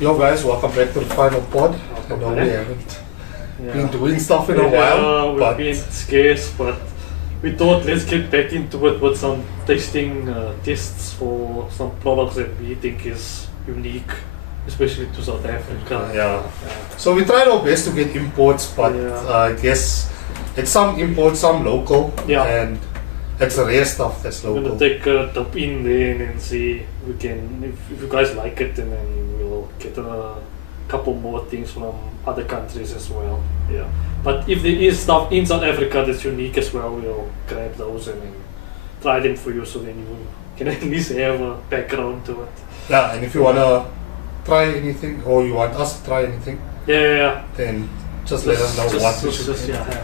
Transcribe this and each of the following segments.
Yo guys, welcome back to the final pod. I know we haven't been doing stuff in a while, we've but been scarce, but we thought let's get back into it with some tasting tests for some products that we think is unique, especially to South Africa. yeah. So we tried our best to get imports, but I guess it's some imports, some local, and it's rare stuff that's We're local. gonna take a dip in there and then see we can if you guys like it, and then we'll get a couple more things from other countries as well. Yeah. But if there is stuff in South Africa that's unique as well, we'll grab those and then try them for you, so then you can at least have a background to it. Yeah, and if you wanna try anything or you want us to try anything, then just let us know what we should get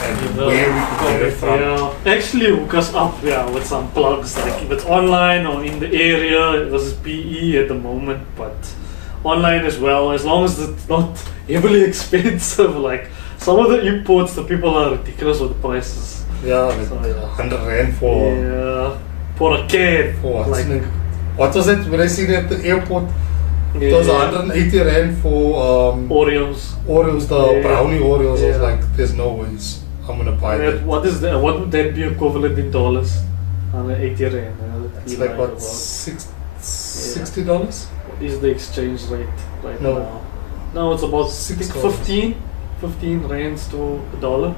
and where we can get it from. Yeah. Actually hook us up with some plugs, like if it's online or in the area. This is PE at the moment, but online as well, as long as it's not heavily expensive. Like some of the imports, the people are ridiculous with the prices. Yeah, like So, 100 rand for a can. for Like, what was it when I seen it at the airport? It was 180 rand for Oreos. Oreos, the brownie Oreos. I was Yeah. like, there's no ways I'm gonna buy that. What is that? What would that be equivalent in dollars? 180 rand. It's like what, $60? What is the exchange rate right No. now? No, it's about $6. 15 rands to a dollar.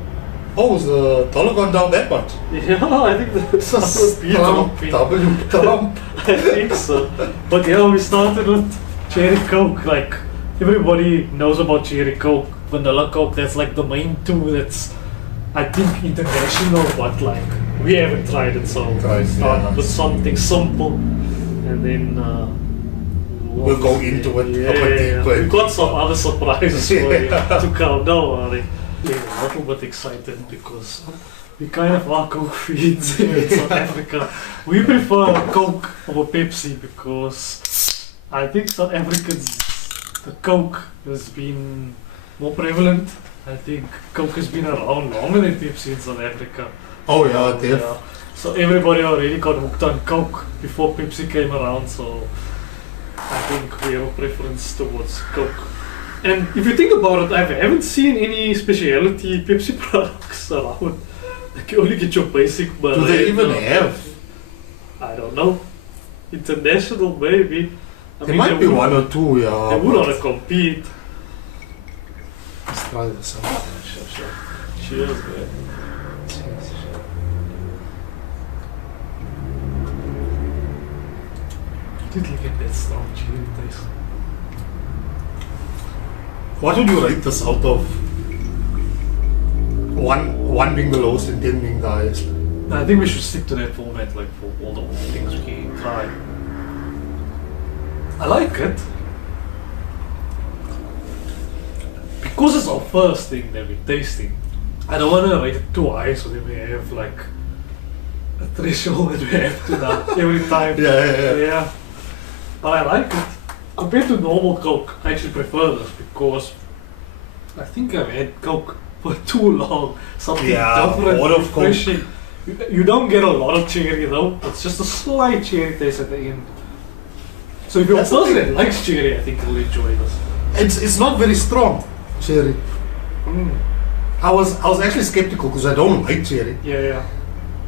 Oh, is the dollar gone down that much? Yeah, I think that's Trump, W Trump. I think so. But yeah, we started with cherry coke. Like everybody knows about cherry coke, vanilla coke. That's like the main two. That's I think international. But like we haven't tried it, so Right, start yeah. with something simple, and then We'll go into it a bit deeper. We've got some other surprises for you Yeah. to come. Don't worry. We're a little bit excited because we kind of are Coke fiends in South Africa. We prefer Coke over Pepsi because I think South Africans, the Coke has been more prevalent. I think Coke has been around longer than Pepsi in South Africa. Oh yeah, def. So everybody already got hooked on Coke before Pepsi came around. So I think we have a preference towards Coke. And if you think about it, I haven't seen any specialty Pepsi products around. Like you only get your basic. Do they even have? I don't know. International maybe. There might be one or two, yeah. They would but- want to compete. Let's try this out. Sure. Cheers, man. Did look at that strong cherry taste. What would you rate this out of? One being the lowest and 10 being the highest. I think we should stick to that format, like for all the things we try. I like it. Because it's our first thing that we're tasting, I don't want to rate it too high so that we have like a threshold that we have to now every time. Yeah. But I like it. Compared to normal Coke, I actually prefer this because I think I've had Coke for too long. Something different, lot of Coke. refreshing. You don't get a lot of cherry though. It's just a slight cherry taste at the end. So if you're a That's the person thing. that likes cherry, I think you'll enjoy this. It's not very strong, cherry. I was actually skeptical because I don't like cherry, Yeah.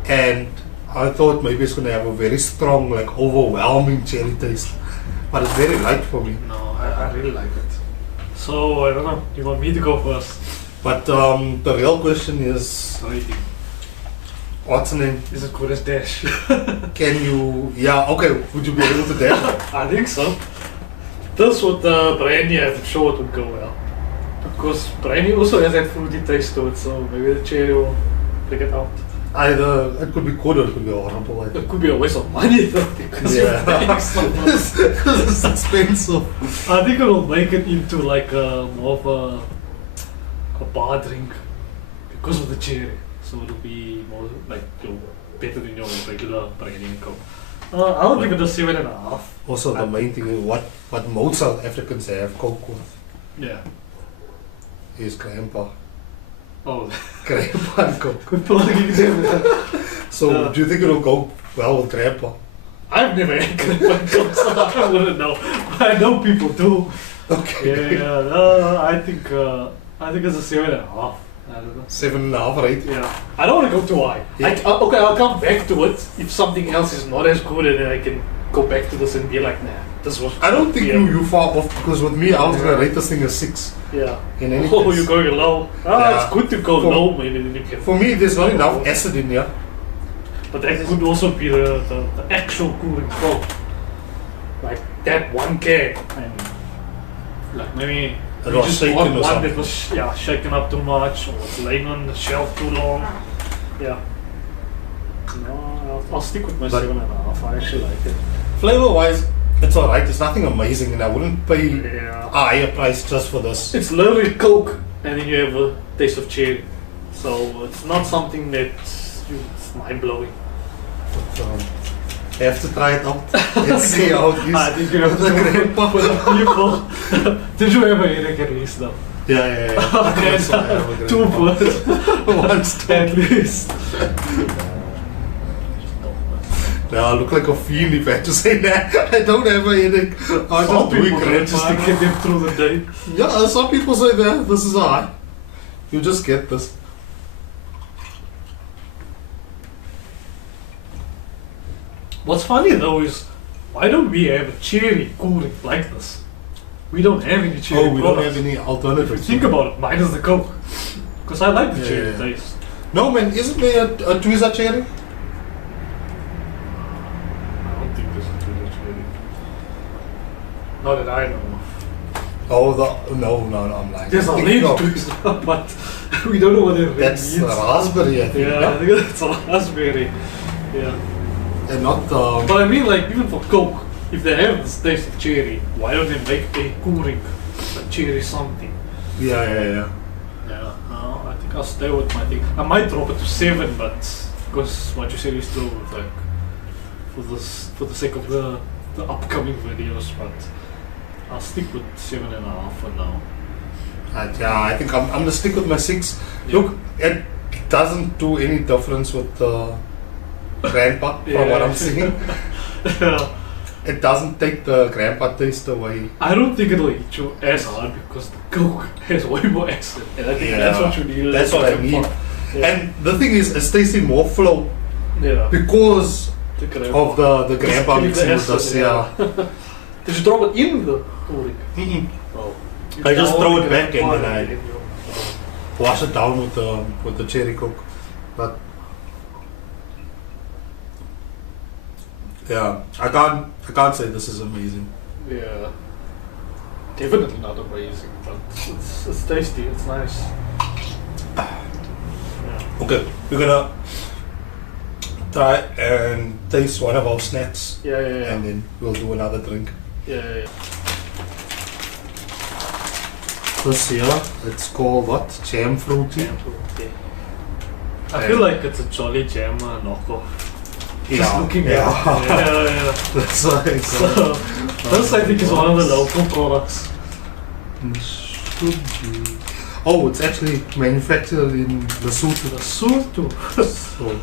and I thought maybe it's gonna have a very strong, like overwhelming cherry taste, but it's very light for me. No, I really like it. So I don't know. You want me to go first? But the real question is, Rating. what's the name? Is it good as Dash? Can you? Yeah, okay. Would you be able to dash? I think so. This with the brandy, I'm sure it would go well. Because brandy also has that fruity taste to it, so maybe the cherry will bring it out. Either it could be good or it could be horrible. I It think. could be a waste of money though, because you're paying so much. Because it's expensive. I think it'll make it into like a more of a bar drink because of the cherry. So it'll be more like better than your regular brandy and Coke. I'll give it a 7.5. Also, the main thing is what most South Africans have Coke with Yeah. is grandpa. Oh, Grandpa and Coke. good plugging them. So, Yeah. do you think it'll go well with grandpa? I've never had grapevine Coke, so I wouldn't know. But I know people do. Okay. Yeah. I think it's a 7.5. I don't know. 7.5, right? Yeah. I don't want to go too high. Yeah. Okay, I'll come back to it if something else is not as good, and then I can go back to this and be like, nah, this was. I don't think you far off, because with me, I was gonna rate this thing as 6. Yeah. In any Oh, case. you're going low. Yeah. It's good to go low, maybe then you can. For me, there's not enough acid in here. But that could also be the actual cooling Coke. Like that one can. And like maybe It you was just shaken bought or one something. that was shaken up too much, or was laying on the shelf too long. Yeah. No, I'll stick with my But- 7.5. I actually like it. Flavor-wise, it's alright. It's nothing amazing, and I wouldn't pay Yeah. a higher price just for this. It's literally Coke, and then you have a taste of cherry. So it's not something that it's mind blowing. But, I have to try it out and see how it is. I think you have to The do it grandpa. for the people. Did you ever eat a least though? Yeah. Okay, That's why I have a two grandpa. birds. Once At least. Now I look like a fiend if I have to say that. I don't have a headache. I Some just do people it do it just to get them through the day. Yeah, some people say that this is high. You just get this. What's funny though is, why don't we have a cherry cooling like this? We don't have any cherry Oh, we don't products. have any If you alternatives. think about it, minus the Coke. Because I like the Yeah, cherry yeah. taste. No man, isn't there a Twizzler cherry? I don't think there's a cherry cherry. Not that I know of. Oh, no, I'm lying. There's a I think name no. to it, but we don't know what it really That's means. raspberry, I think. Yeah, I think it's a raspberry. Yeah. And not But I mean, like, even for Coke, if they have this taste of cherry, why don't they make a cooling, a cherry something? yeah. Yeah, no, I think I'll stay with my thing. I might drop it to 7, but because what you said is true, like, for the sake of the upcoming videos, but I'll stick with 7.5 for now. Yeah, I think I'm gonna stick with my 6. Yeah. Look, it doesn't do any difference with grandpa from what I'm seeing. Yeah. It doesn't take the grandpa taste away. I don't think it'll hit you as hard because the Coke has way more acid, and I think that's what you need. That's what I need. Yeah. And the thing is, it's tasting more flow Yeah. because The grandpa. of the grandpa Just mixing the with us. acid, Yeah. Did you drop it in the cooling? Mm-mm. Oh. I just throw it back Grandpa and then I in your- oh. wash it down with the cherry coke. But yeah, I can't say this is amazing. Yeah. Definitely not amazing, but it's tasty. It's nice. Yeah. Okay, we're gonna try and taste one of our snacks, Yeah. and then we'll do another drink. Yeah. This here, it's called what? Jam fruity. I feel like it's a Jolly Jam knockoff. Just looking yeah. at it. Yeah. That's why it's So, this I think is one of the local products. should be. Oh, it's actually manufactured in Lesotho. Lesotho. So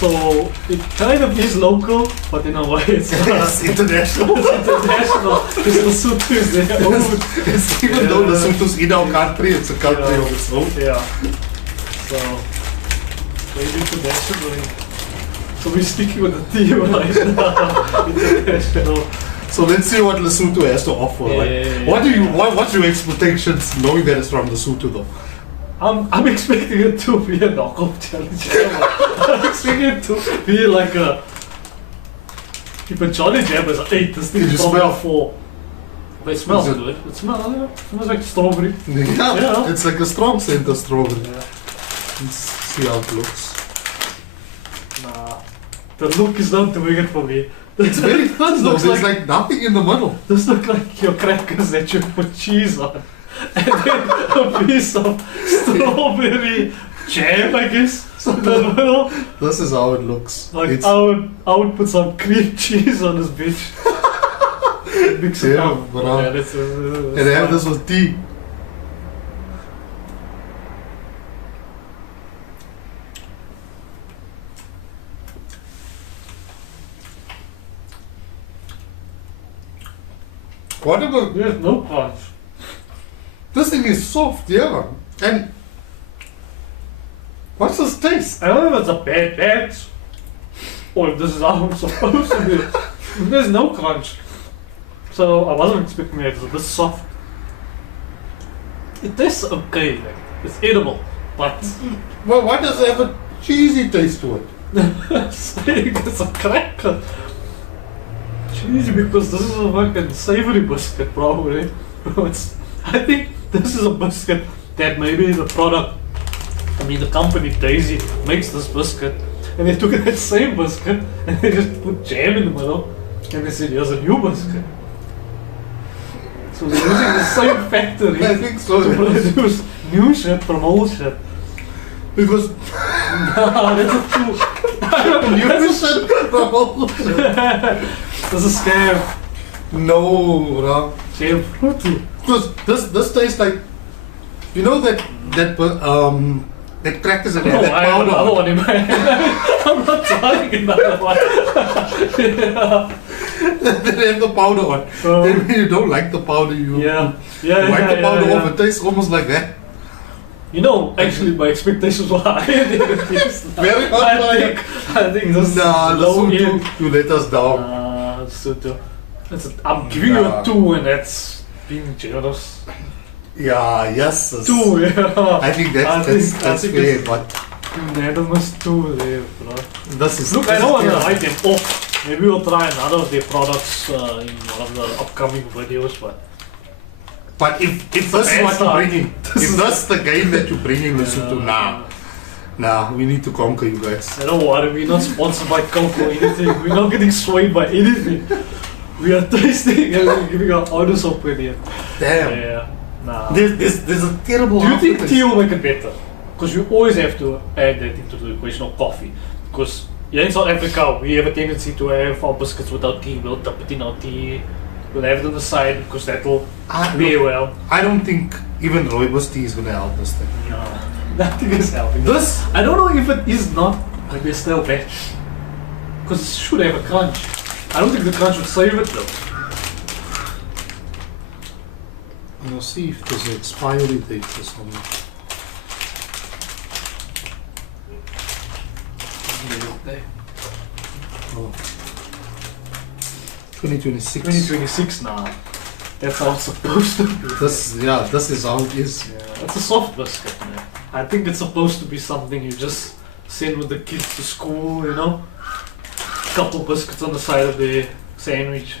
So it kind of is local, but in a way it's not. it's international. It's international. Because Lesotho is their own. It's even though Yeah. Lesotho's in our country, it's a country Yeah. of its own. Yeah. So maybe internationally. So we're sticking with the theme right now. International. So let's see what Lesotho has to offer. Yeah. What's your expectations knowing that it's from Lesotho though? I'm expecting it to be a knockoff challenge. I'm expecting it to be like a. If a Jolly Jam is an 8, this thing Did you is probably smell? a 4. But it smells Is it- good. It smells like strawberry. Yeah, it's like a strong scent of strawberry. Yeah. Let's see how it looks. Nah. The look is not doing it for me. It's very thin though. Looks There's like- like nothing in the middle. This look like your crackers that you put cheese on. And then a piece of strawberry jam, I guess, in the middle. This is how it looks. Like It's, I would put some cream cheese on this bitch. Mix it Yeah, up. but, Yeah, that's, and they have this with tea. What about... There's no crunch. This thing is soft, yeah. And... What's this taste? I don't know if it's a bad batch or if this is how it's supposed to be. There's no crunch. So I wasn't expecting it. It's a bit soft. It tastes okay, like it's edible, but Well, why does it have a cheesy taste to it? it's a cracker. Cheesy because this is a fucking savory biscuit, probably. I think this is a biscuit that maybe the product, the company Daisy makes this biscuit, and they took that same biscuit and they just put jam in the middle, and they said, here's a new biscuit. So they're using the same factory I think so. to produce new shit from old shit. Because Nah, that's a true. new shit from old shit. That's a scam. No, bro. Jam fruity. Because this tastes like, you know that crackers that have that I have powder another on. one in my hand. I'm not trying another one. Yeah. They have the powder on. Then when you don't like the powder, you Yeah. wipe the powder off. It tastes almost like that. You know, actually, my expectations were higher than it is. Very high. I think this Nah, is low listen end. to you let us down. So I'm giving you a 2, and that's being generous. Yeah, yes. 2, yeah. I think that's think fair, it's but unanimous 2 there, bro. this is. Look, I this don't want is to fair. write them off. Maybe we'll try another of their products in one of the upcoming videos, But if this is what you're bringing, if that's the game that you're bringing, listen to nah, we need to conquer you guys. I don't worry, we're not sponsored by Coke or anything. We're not getting swayed by anything. We are tasting and we're giving our honest opinion. Damn. Yeah, nah. There's a terrible. Do you think aftertaste. tea will make it better? Because you always have to add that into the equation of coffee. Because here in South Africa, we have a tendency to have our biscuits without tea. We'll dip it in our tea. We'll have it on the side because that will pair well. I don't think even rooibos tea is gonna help this thing. No, nothing is helping. This I don't know if it is not maybe a stale batch. Because it should have a crunch. I don't think the crunch would save it though. We'll see if there's an expiry date or something. Oh. 2026. 2026 now. That's how it's supposed to be. This is how it is. Yeah, it's a soft biscuit, man. I think it's supposed to be something you just send with the kids to school, you know? Couple biscuits on the side of the sandwich.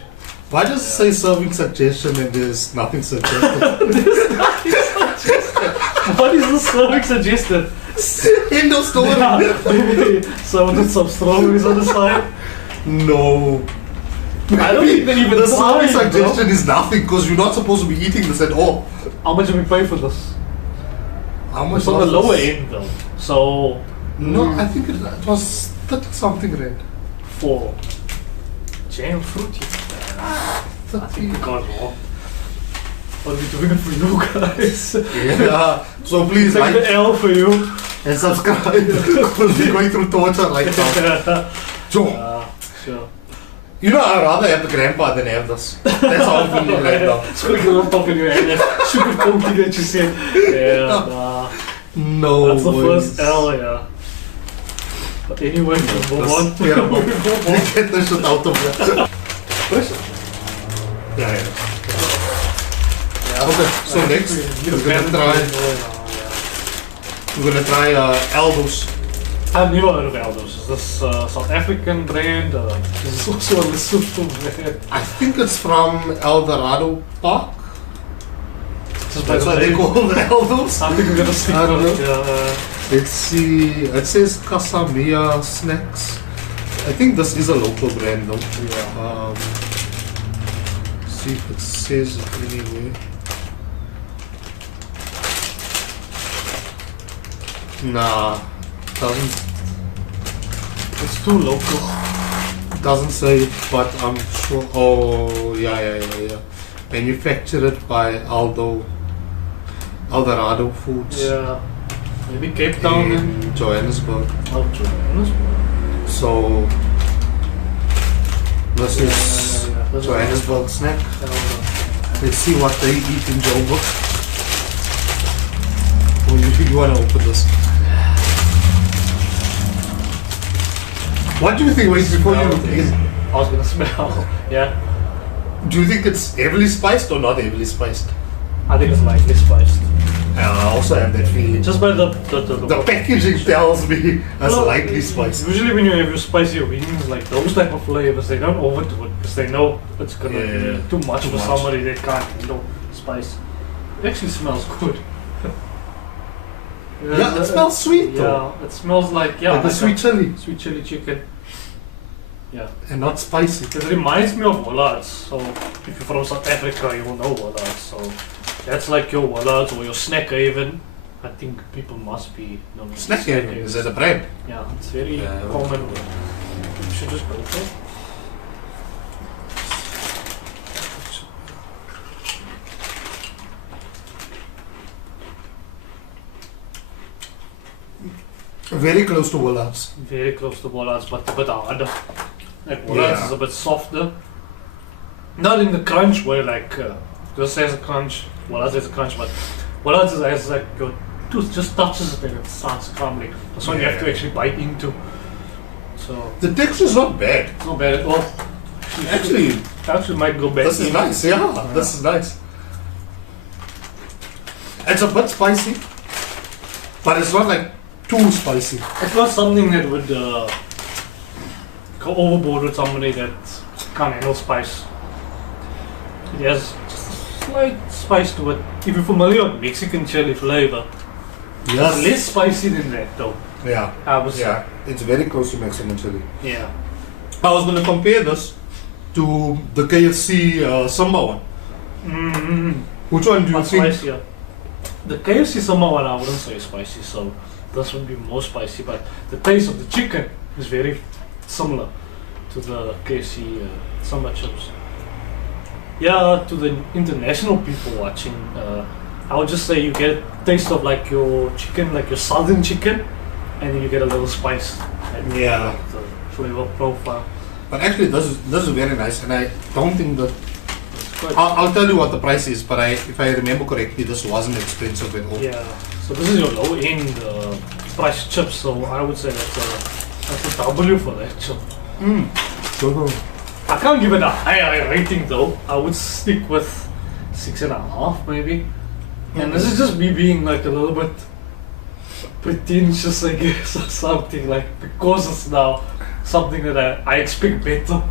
Why does it say serving suggestion and there's nothing suggested? There's nothing suggested. What is the serving suggested? End of story. Maybe someone with some strawberries on the side. No. I don't think they even the serving tried, bro. suggestion is nothing because you're not supposed to be eating this at all. How much did we pay for this? How much It's on the was lower this? end though. So No, I think it was 30 something rand. for jam fruity. I think we got wrong. What are we doing it for you guys? Yeah. So please Take the like L for you. and subscribe because we're going through torture right now. Joe, Sure. you know I'd rather have the grandpa than have this. That's how I'm feeling right now. It's gonna get on top of your head. Sugar coating that you said. Yeah, nah. No. That's the ways. first L, yeah. But anyway, we'll move on. That's terrible. We move on. Get this shit out of here. Yeah. Okay, so next we're gonna try Aldo's. I've never heard of Aldo's. Is this South African brand? Is this also a Lesotho brand? I think it's from El Dorado Park. Just by That's the what they name. call the Aldo's. I think we're gonna stick I don't with know. it. Yeah, Let's see. It says Casamia Snacks. I think this is a local brand though. yeah. See if it says it anywhere. Nah, doesn't It's too local. doesn't say it, but I'm sure. Oh yeah. Manufactured by Eldorado Foods Yeah. Maybe Cape Town and in Johannesburg. Johannesburg. So this is Yeah. Johannesburg snack. Aldo. Let's see what they eat in Joburg. Or you want to open this? What do you think? Wait, before you... I was gonna smell. Yeah. Do you think it's heavily spiced or not heavily spiced? I think it's lightly spiced. I also have that feeling. Just by the packaging tells me that's lightly spiced. Usually when you have your spicy wings, like those type of flavors, they don't overdo it because they know it's gonna be too much for somebody that can't handle spice. It actually smells good. Yeah, it smells sweet though. Yeah, it smells like like the sweet chili. Sweet chili chicken. Yeah. And not spicy. It reminds me of Wollards. So if you're from South Africa, you will know Wollards. So that's like your Wollards or your Snack Haven. I think people must be knowing Snack Haven. Is that a brand? Yeah, it's very common. You should just go for it. Very close to Wollards. Very close to Wollards, but a bit harder. Like Wollards is a bit softer. Not in the crunch way, like this has a crunch, Wollards has a crunch, but Wollards has like your tooth just touches it and it starts crumbling. That's one you have to actually bite into. So the texture's not bad. It's not bad at all. Actually might go back. This is nice, this is nice. It's a bit spicy, but it's not like too spicy. It's not something that would go overboard with somebody that can't handle spice. It has just a slight spice to it. If you're familiar with Mexican chili flavor, it's less spicy than that though. Yeah. I would say. It's very close to Mexican chili. Yeah. I was going to compare this to the KFC Samba one. Mm-hmm. Which one do you think? Spicier. The KFC Samba one I wouldn't say spicy, so this would be more spicy, but the taste of the chicken is very similar to the KFC Samba chips. Yeah, to the international people watching, I would just say you get a taste of like your chicken, like your southern chicken, and then you get a little spice. Yeah. The flavor profile. But actually, this is very nice, and I don't think that. I'll tell you what the price is, but if I remember correctly, this wasn't expensive at all. Yeah. So this is your low end price chips. So I would say that's a W for that chip. I can't give it a high rating though. I would stick with 6.5 maybe. And this is just me being like a little bit pretentious, I guess, or something, like because it's now something that I expect better.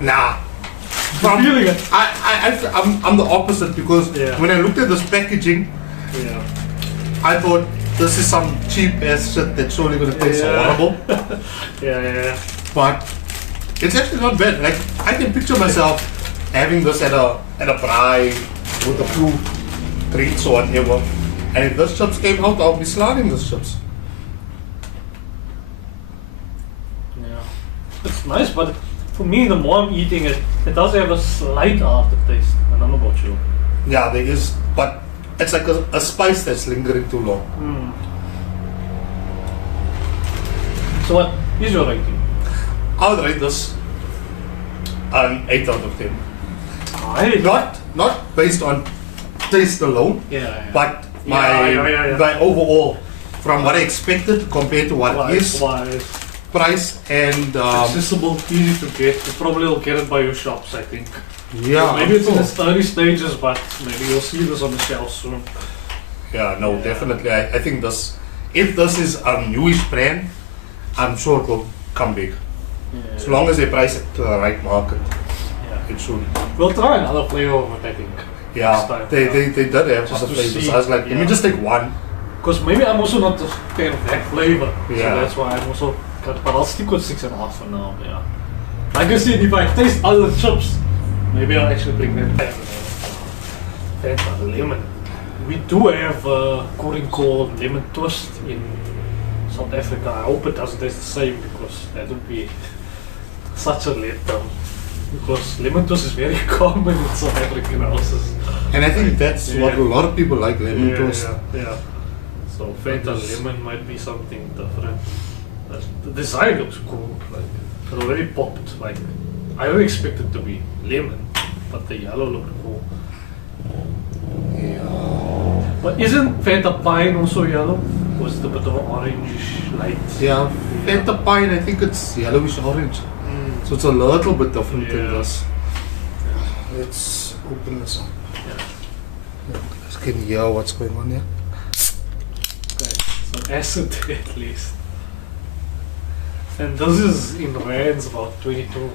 Nah. I'm feeling it. I'm the opposite because when I looked at this packaging, I thought this is some cheap ass shit that's surely gonna taste horrible. But it's actually not bad. Like I can picture myself having this at a braai with a few drinks or whatever. And if those chips came out, I'll be slaughtering those chips. Yeah, it's nice, but for me, the more I'm eating it, it does have a slight aftertaste. I don't know about you. Yeah, there is, but it's like a spice that's lingering too long. So what is your rating? I would rate this an 8 out of 10. Not based on taste alone, but my overall, from what I expected compared to what is price and accessible, easy to get. You probably will get it by your shops, I think. Yeah, maybe it's in its early stages, but maybe you'll see this on the shelves soon. Yeah, no, definitely. I think this, if this is a newish brand, I'm sure it will come big. As long as they price it to the right market, it should. We'll try another flavor of it, I think. Yeah, they did have other flavors. I was like, let me just take one. Because maybe I'm also not a fan of that flavor. Yeah. So that's why I'm also cut, but I'll stick with 6.5 for now. Yeah. Like I said, if I taste other chips, maybe I'll actually bring that back. Fanta lemon. We do have a pudding called lemon twist in South Africa. I hope it doesn't taste the same because that would be such a letdown. Because lemon twist is very common in South African houses. And I think that's what a lot of people like, lemon toast. Yeah. So Fanta lemon might be something different. The design looks cool. Like it already popped. Like I don't expect it to be lemon, but the yellow looked cool. But isn't Fanta Pine also yellow? Or is it a bit of an orangish light? Yeah, Fanta Pine, I think it's yellowish orange. So it's a little bit different than this. Let's open this up. You can hear what's going on here. Okay, some acid at least. And this is in rands about 22.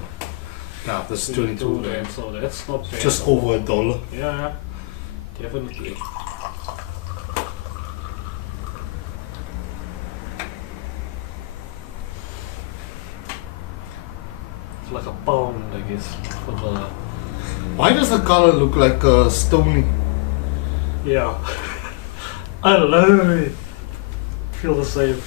Yeah, this is 22 rand, so that's not bad. Just over $1. Yeah, definitely. It's like a pound, I guess, for the... Why does the color look like a stony? Yeah. I literally feel the same.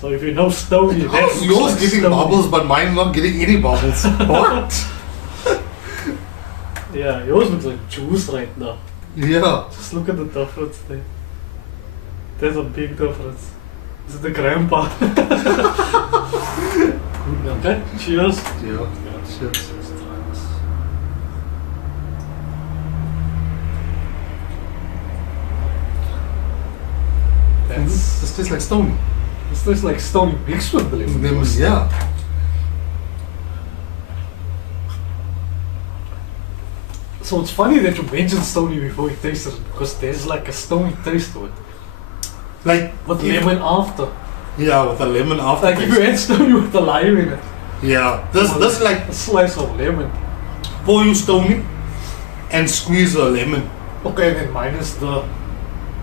So if you know stony, How's that's yours like getting stony. bubbles but mine not getting any bubbles? What? Yeah, yours looks like juice right now. Yeah. Just look at the difference there. There's a big difference. Is it the grandpa? Okay, cheers. Yeah. Cheers. Let's try this. This tastes like stony. This tastes like stony mixed with the lemon. Yeah. So it's funny that you mentioned stony before you tasted it because there's like a stony taste to it. Like With lemon after. Yeah, with a lemon after. Like if you had stony with the lime in it. Yeah. This like A slice of lemon. pour you stony and squeeze a lemon. Okay, then minus the,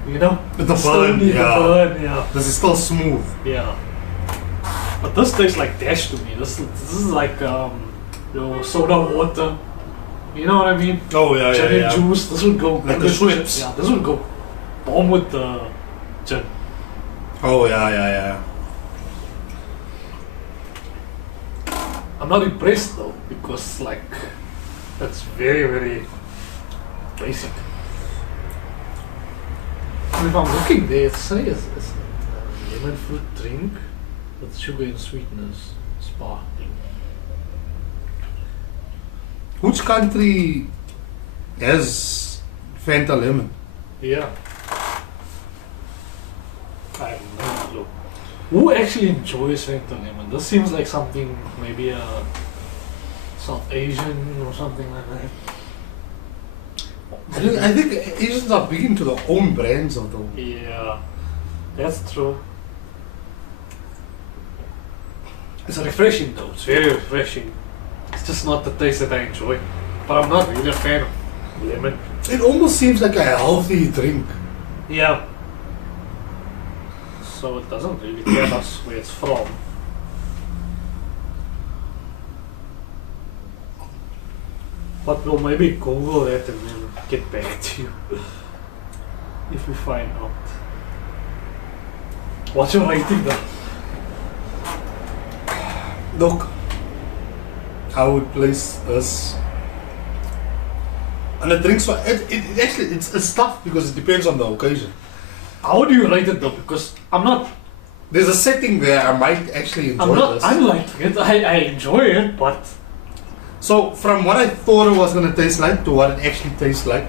you know, With the burn, stony, yeah. the burn, yeah. This is still smooth. Yeah. But this tastes like dash to me. This is like your soda water. You know what I mean? Oh yeah, Cherry juice. This would go Like good the with- Schweppes. Yeah, this would go bomb with the gin. Oh yeah. I'm not impressed though because like that's very very basic. And if I'm looking there, it says it's a lemon fruit drink with sugar and sweetness, sparkling. Which country has Fanta lemon? Yeah. I have no clue. Who actually enjoys Fanta lemon? This seems like something maybe a South Asian or something like that. I think Asians are big into their own brands of them. Yeah, that's true. It's refreshing though. It's very refreshing. It's just not the taste that I enjoy. But I'm not really a fan of lemon. It almost seems like a healthy drink. Yeah. So it doesn't really tell us where it's from. But we'll maybe Google that and then get back to you if we find out. What's your rating though? Look, I would place this. And the drinks, it actually, it's tough because it depends on the occasion. How do you rate it though? Because I'm not There's a setting where I might actually enjoy this. unliking it. I enjoy it, but So from what I thought it was going to taste like to what it actually tastes like,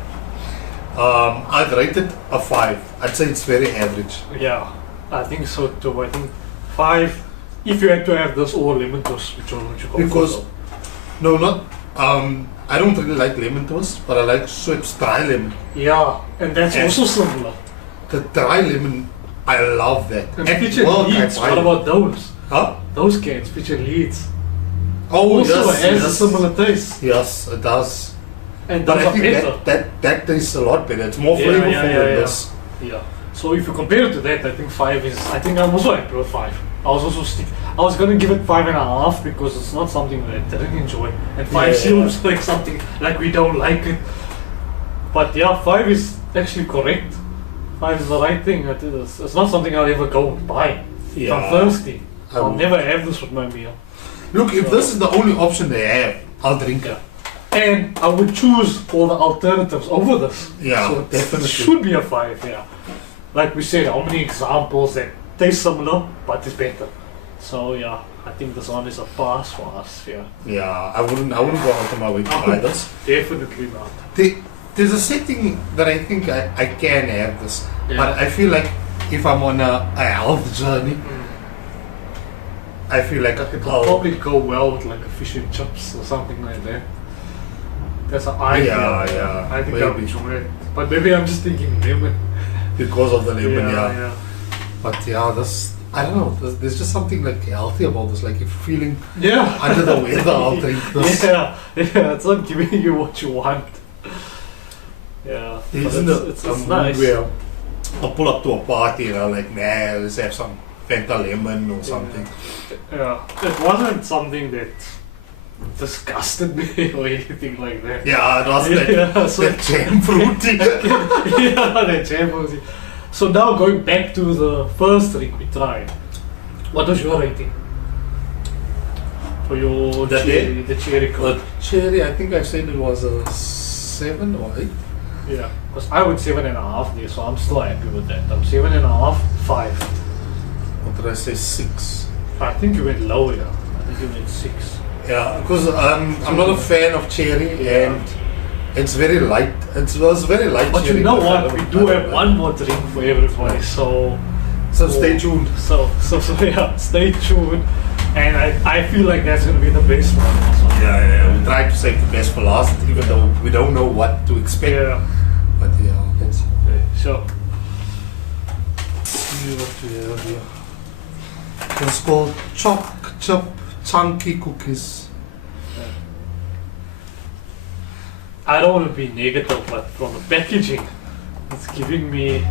I'd rate it a 5. I'd say it's very average. yeah, I think so too. I think 5. If you had to have this or lemon toast, which one would you go Because- for? No, not, I don't really like lemon toast, but I like Schweppes dry lemon. Yeah, and that's And- also similar. The dry lemon, I love that. And At feature work, I leads. buy What it. about those? Huh? Those cans feature leads. Oh, Also yes, has a yes. similar taste. Yes, it does. And But those I are think better. that tastes a lot better. It's more Yeah, flavorful yeah, yeah, than yeah. this. Yeah. So if you compare it to that, I think 5 is. I think I'm also happy with 5. I was also I was gonna give it 5.5 because it's not something that I didn't enjoy, and 5 Yeah. seems like something like we don't like it. But yeah, 5 is actually correct. 5 is the right thing. It's not something I'll ever go and buy. If I'm thirsty, I I'll would- never have this with my meal. Look, if this is the only option they have, I'll drink it. And I would choose all the alternatives over this. Yeah, so it definitely. should be a 5, yeah. Like we said, how many examples that taste similar but is better. So yeah, I think this one is a pass for us, yeah. Yeah, I wouldn't go out of my way to buy this. Definitely not. there's a setting that I think I can have this, Yeah. but I feel like if I'm on a health journey, I feel like It would probably go well with like a fish and chips or something like that. That's an idea. Yeah, I think maybe. I'll enjoy it. But maybe I'm just thinking lemon. because of the lemon, yeah. yeah. But yeah, this I don't know. There's just something like healthy about this. Like if you're feeling Yeah. under the weather, I'll drink this. Yeah, it's not giving you what you want. Yeah, but Isn't it's it nice. where I'll pull up to a party and I'm like, nah, let's have some Fanta lemon or something. Yeah, it wasn't something that disgusted me or anything like that. Yeah, it was that, Yeah, so- that jam fruity. Yeah, the jam was it. So now going back to the first drink we tried, what was your rating for your That cherry, the cherry coke? But cherry, I think I said it was a 7 or 8. Yeah, because I would 7.5 there, so I'm still happy with that. I'm 7.5, 5. What did I say? 6. I think you went lower. Yeah. I think you went 6. Yeah, because I'm not a fan of cherry Yeah. and it's very light. It was very light. But cherry, you know I what? don't- We I do don't have like. one more drink for everybody, so So stay tuned. So yeah, stay tuned. And I feel like that's gonna be the best one. Also. Yeah. We try to save the best for last, even though we don't know what to expect. Yeah. But yeah, let's Okay, sure. see what we have here. It's called Choc Chip Chunky Cookies. I don't want to be negative, but from the packaging, it's giving me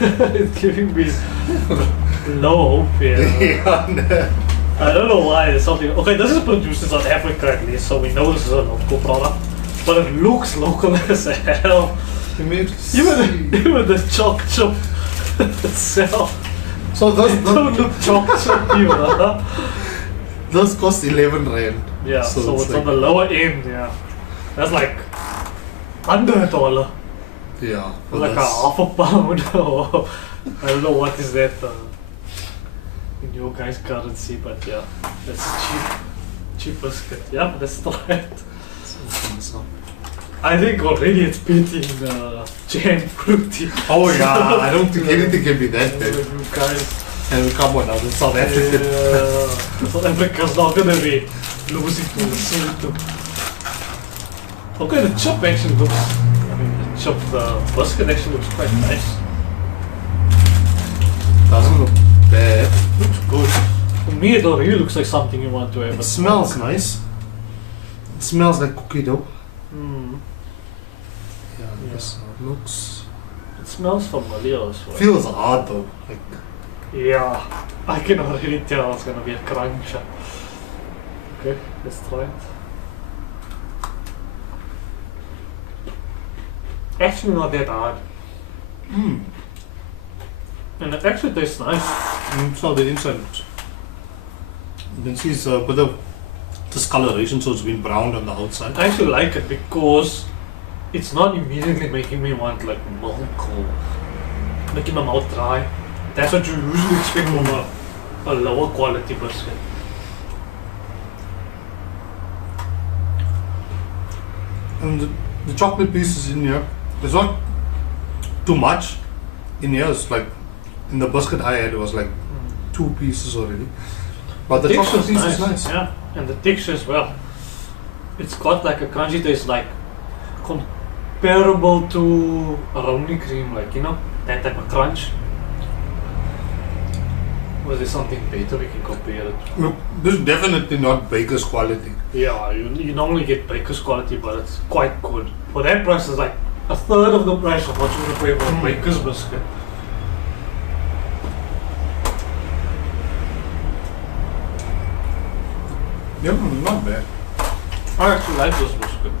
it's giving me low hope here. Yeah. I don't know why it's something. Okay, this is produced in South Africa at least, so we know this is a local product. But it looks local as hell. Even the choc chip itself. So It don't look choc chip either. this cost 11 rand. Yeah, so it's like, on the lower end, yeah. That's like under $1. yeah, for Like a this. half a pound or I don't know what is that in your guys' currency, but yeah, that's cheap biscuit. Yeah, that's right. I think already it's beating jam fruity. Oh yeah, I don't think anything can be that bad. You guys, And come on now, it's South African. South Africa's not gonna be losing to the sweet. Okay, the chip actually looks. I mean, the biscuit actually looks quite nice. Doesn't look bad. Looks good. For me, it already looks like something you want to have. It smells nice. It smells like cookie dough. Mm. Yeah, Yeah. that's how it looks. It smells familiar as well. Feels hard though. Like Yeah, I can already tell it's gonna be a crunch. Okay, let's try it. Actually, not that hard, and it actually tastes nice. so the inside. You can see it's a bit of discoloration, so it's been browned on the outside. I actually like it because it's not immediately making me want like milk or making my mouth dry. That's what you usually expect from a lower quality biscuit. And the chocolate pieces in here, there's not too much in here. It's like in the biscuit I had, it was like 2 pieces already. But the chocolate piece is nice. Yeah, and the texture as well. It's got like a crunchy taste, like comparable to a brownie cream, like that type of crunch. Or is there something better we can compare it to? Look, this is definitely not baker's quality. Yeah, you normally get baker's quality, but it's quite good. For that price, it's like a third of the price of what you would pay for a baker's biscuit. Yeah, not bad. I actually like this biscuit.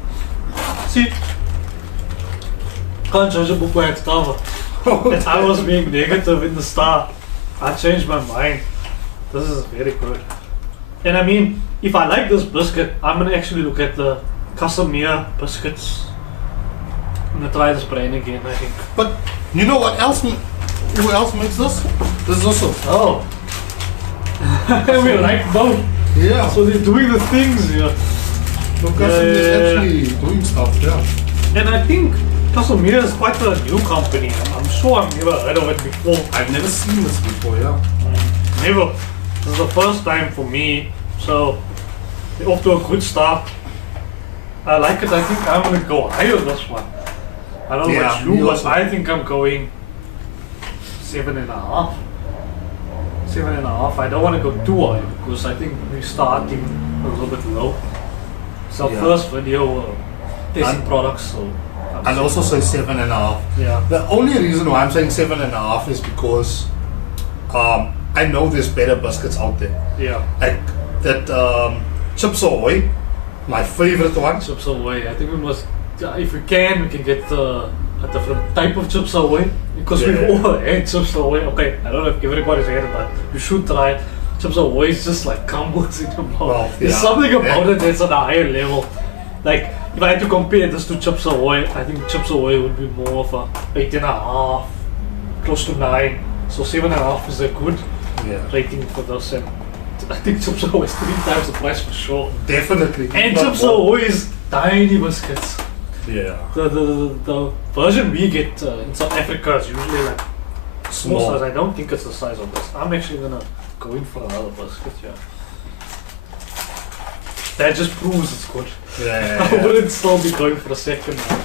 See, can't judge a book by its cover. I was being negative in the start. I changed my mind. This is very good. And I mean, if I like this biscuit, I'm gonna actually look at the Casimir biscuits. I'm gonna try this brand again, I think. But you know what else? Who else makes this? This is also. Oh. We like both. Yeah. So they're doing the things here. Because Yeah. is actually doing stuff. Yeah. And I think Casamigos is quite a new company. I'm sure I've never heard of it before. I've never seen this before, yeah. Never. This is the first time for me. So, they're off to a good start. I like it. I think I'm going to go higher this one. I don't know about you, but I think I'm going 7.5. 7.5. I don't want to go too high because I think we're starting a little bit low. It's our first video testing products, so. And also say 7.5. Yeah. The only reason why I'm saying 7.5 is because I know there's better biscuits out there. Yeah. Like that Chips Ahoy, my favorite one. Chips Ahoy. I think we must, if we can get a different type of Chips Ahoy because we've all had Chips Ahoy. Okay, I don't know if everybody's had it, but you should try. Chips Ahoy is just like crumbles in your mouth. Well, there's something about it that's on a higher level. Like, if I had to compare this to Chips Ahoy, I think Chips Ahoy would be more of a 8.5, close to 9. So 7.5 is a good rating for this. And I think Chips Ahoy is 3 times the price for sure. Definitely. And Chips Ahoy is tiny biscuits. Yeah. The version we get in South Africa is usually like small size. I don't think it's the size of this. I'm actually gonna go in for another biscuit, yeah. That just proves it's good. Yeah. I wouldn't still be going for a second one.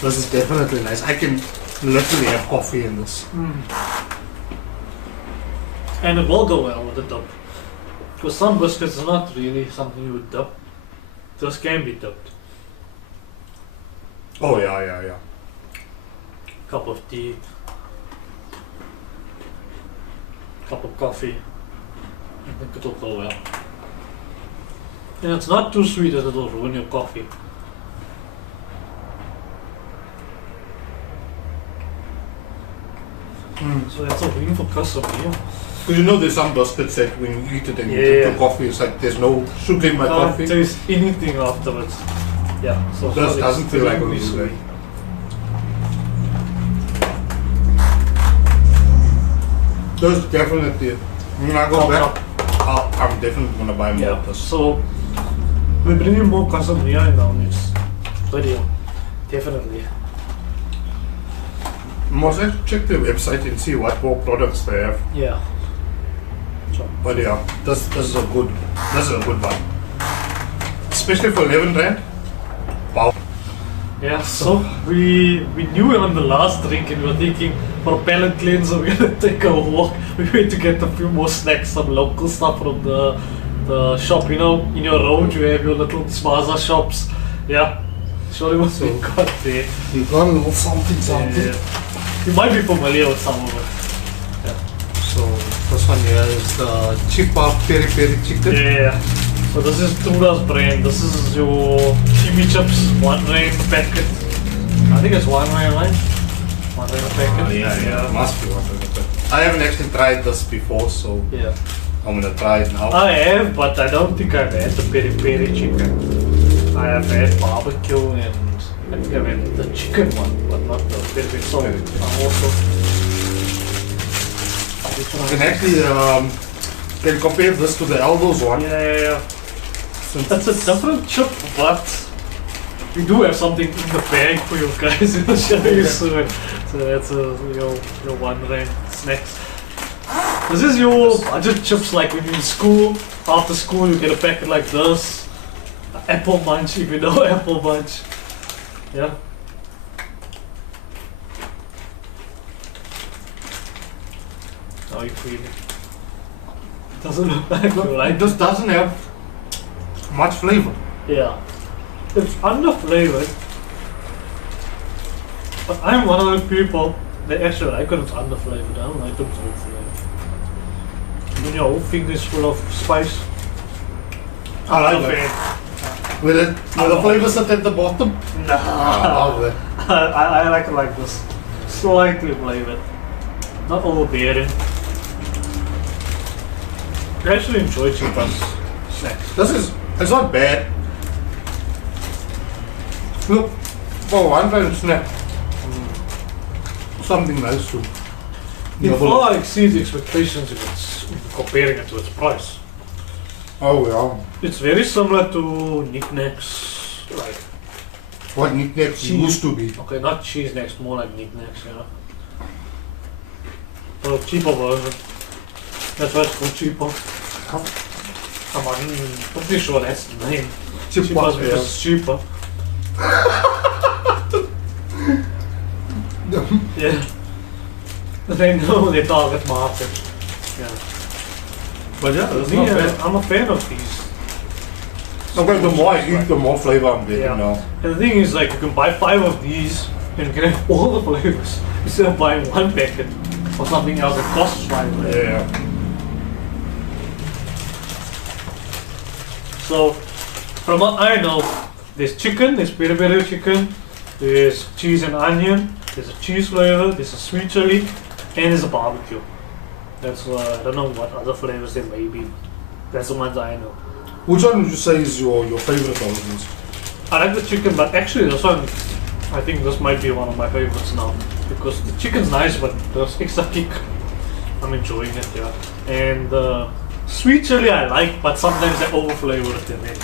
This is definitely nice. I can literally have coffee in this. And it will go well with the dip. Because some biscuits are not really something you would dip. This can be dipped. Oh yeah. Cup of tea. Cup of coffee. I think it'll go well. And it's not too sweet that it'll ruin your coffee. So that's a win for Casamigos. Because you know there's some biscuits that when you eat it and you drink the coffee, it's like there's no sugar in my coffee. Can't taste anything afterwards. Yeah, so this doesn't feel like a sweet. This definitely. When I go back, I'm definitely gonna buy more of this. So we're bringing more Casamigos in our next video. Definitely. Must I check their website and see what more products they have? Yeah. Sure. But yeah, this is a good one. Especially for 11 rand. Wow. Yeah, so we knew on the last drink and we were thinking for a palate cleanser we're gonna take a walk. We went to get a few more snacks, some local stuff from the shop, you know, in your road you have your little smaza shops. Yeah. Sorry what we got there. You got a little something. Yeah. You might be familiar with some of it. Yeah. So this one here is the Chipa Peri Peri Chicken. Yeah. So this is Tura's brand. This is your chimi chips, 1 rand a packet. I think it's 1 rand, right? 1 rand a packet. Yeah. It must be 1 rand a packet. I haven't actually tried this before, so I'm gonna try it now. I have, but I don't think I've had the peri peri chicken. I have had barbecue and I think I've had the chicken one, but not the peri peri. So also you can actually can compare this to the Elbows one. Yeah. That's a different chip, but we do have something in the bag for you guys. We'll show you soon. So that's your 1 rand snacks. This is your budget chips, like when you're in school. After school, you get a packet like this. Apple Munch, if you know Apple Munch. Yeah. How are you feeling? Doesn't look like you like. This doesn't have much flavor. Yeah. It's under-flavored. But I'm one of those people that actually like when it's under-flavored. I don't like when it's over-flavored. When your whole thing is full of spice. I like that. Will the flavor sit at the bottom? Nah. I like it like this. Slightly flavored. Not overbearing. I actually enjoy Chipa's snacks. It's not bad. Look, for 1 rand snack, something nice too. It far exceeds expectations if it's comparing it to its price. Oh yeah. It's very similar to knickknacks like What knickknacks cheese. used to be. Okay, not cheese next, more like knickknacks, you know. So cheaper version. That's why it's called cheaper. I'm pretty sure that's the name. Cheaper, Cheaper because it's cheaper. Yeah. They know their target market. Yeah. But yeah, it's Me, not bad. I'm a fan of these. Okay, the more I eat, the more flavor I'm getting Yeah. now. And the thing is, like, you can buy 5 of these and you can have all the flavors instead of buying one packet or something else that costs 5. Yeah. So, from what I know, there's chicken, there's peri-peri chicken, there's cheese and onion, there's a cheese flavor, there's a sweet chili, and there's a barbecue. That's I don't know what other flavors there may be. That's the ones I know. Which one would you say is your favorite of these? I like the chicken, but actually this one, I think this might be one of my favorites now. Because the chicken's nice, but there's extra kick. I'm enjoying it, yeah. And sweet chili I like, but sometimes they overflavor it and then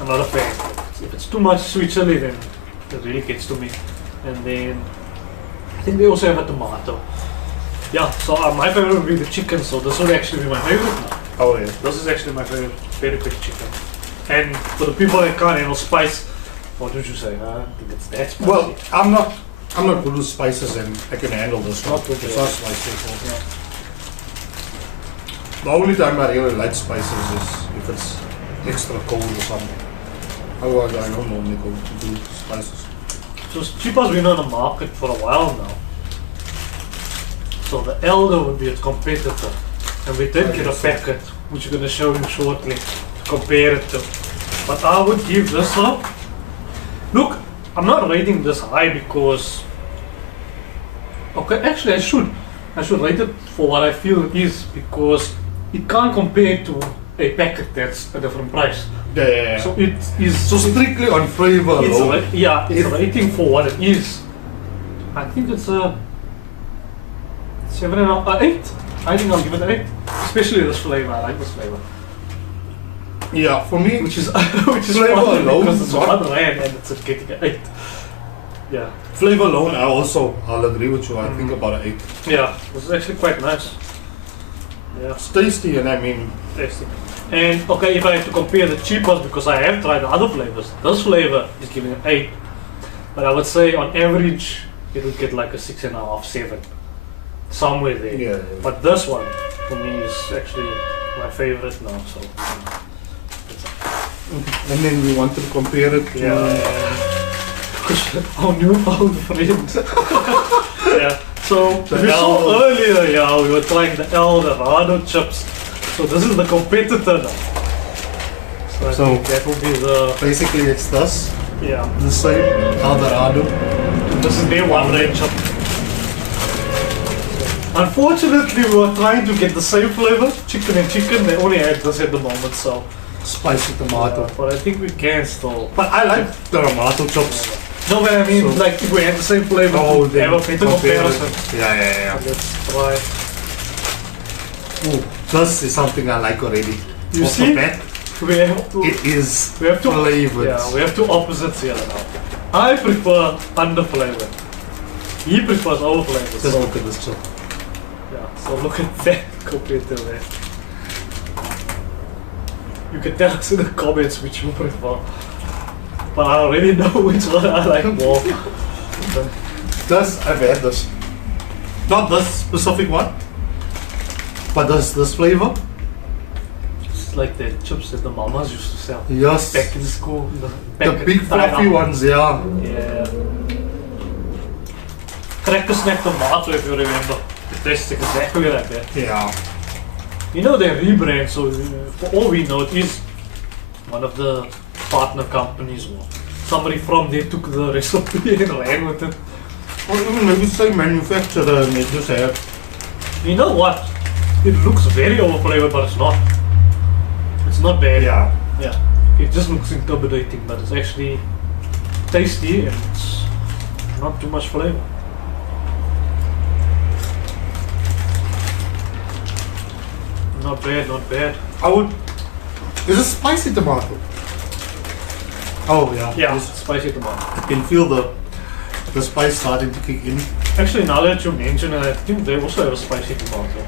I'm not a fan. If it's too much sweet chili, then it really gets to me. And then I think they also have a tomato. Yeah, so my favorite would be the chicken, so this would actually be my favorite now. Oh yeah. This is actually my favorite, very quick chicken. And for the people that can't handle spice, what would you say? I don't think it's that spicy. Well, I'm not good with spices and I can handle this one. Not good, It's yeah. not spicy at all. Yeah. The only time I really like spices is if it's extra cold or something. Otherwise, I don't normally go to do spices. So Chipa's been on the market for a while now. So the Elder would be its competitor. And we did get a packet, which we're going to show you shortly, to compare it to. But I would give this up. Look, I'm not rating this high because... Okay, actually I should. I should rate it for what I feel it is because it can't compare to a packet that's a different price. Yeah. So it is... So strictly on flavor It's alone. it's rating for what it is. I think it's a 7.5, 8. I think I'll give it an 8. Especially this flavor. I like this flavor. Yeah, for me, Which is Flavor funny alone, because it's not- 1 rand and it's getting an 8. Yeah, flavor alone, I'll agree with you. I think about an 8. yeah. This is actually quite nice. Yeah, It's tasty, and I mean, tasty. And okay, if I have to compare the cheapest, because I have tried the other flavors, this flavor is giving an 8. But I would say on average, it would get like a 6.5, 7. Somewhere there. yeah. But this one, for me, is actually my favorite now. So, And then we want to compare it to. our newfound friends. Yeah. So The we saw Elder. earlier, yeah, we were trying the Eldorado chips. So this is the competitor now. So I So- think that will be the Basically, it's this, yeah. the same Eldorado. This is their 1 rand chip. Unfortunately, we were trying to get the same flavor, chicken and chicken. They only had this at the moment, so. Spicy tomato. But I think we can still. But I like the tomato chops. No, but I mean, So- like if we had the same flavor, Oh, we have a better compare it. comparison. Yeah. Let's try. Ooh, this is something I like already. You Off the see? bat, We have to. it is We have to. flavored. Yeah, we have two opposites here now. I prefer under flavor. He prefers over flavor. Just So, look at this chip. yeah, so look at that compared to that. You can tell us in the comments which you prefer. But I already know which one I like more. This, I've had this. Not this specific one, but this flavor. It's like the chips that the mamas used to sell Yes. back in school. The packet big tied fluffy up. ones, yeah. Yeah. Cracker snack tomato, if you remember. It tastes exactly like that. Yeah. You know they rebrand, so for all we know, it is one of the partner companies or somebody from there took the recipe and ran with it. Or even maybe say manufacturer and they just have. You know what? It looks very overflavored, but it's not. It's not bad. Yeah. Yeah. It just looks intimidating, but it's actually tasty and it's not too much flavor. Not bad, not bad. I would. Is it spicy tomato? Oh yeah. Yeah, Yes. spicy tomato. I can feel the spice starting to kick in. Actually, now that you mention it, I think they also have a spicy tomato.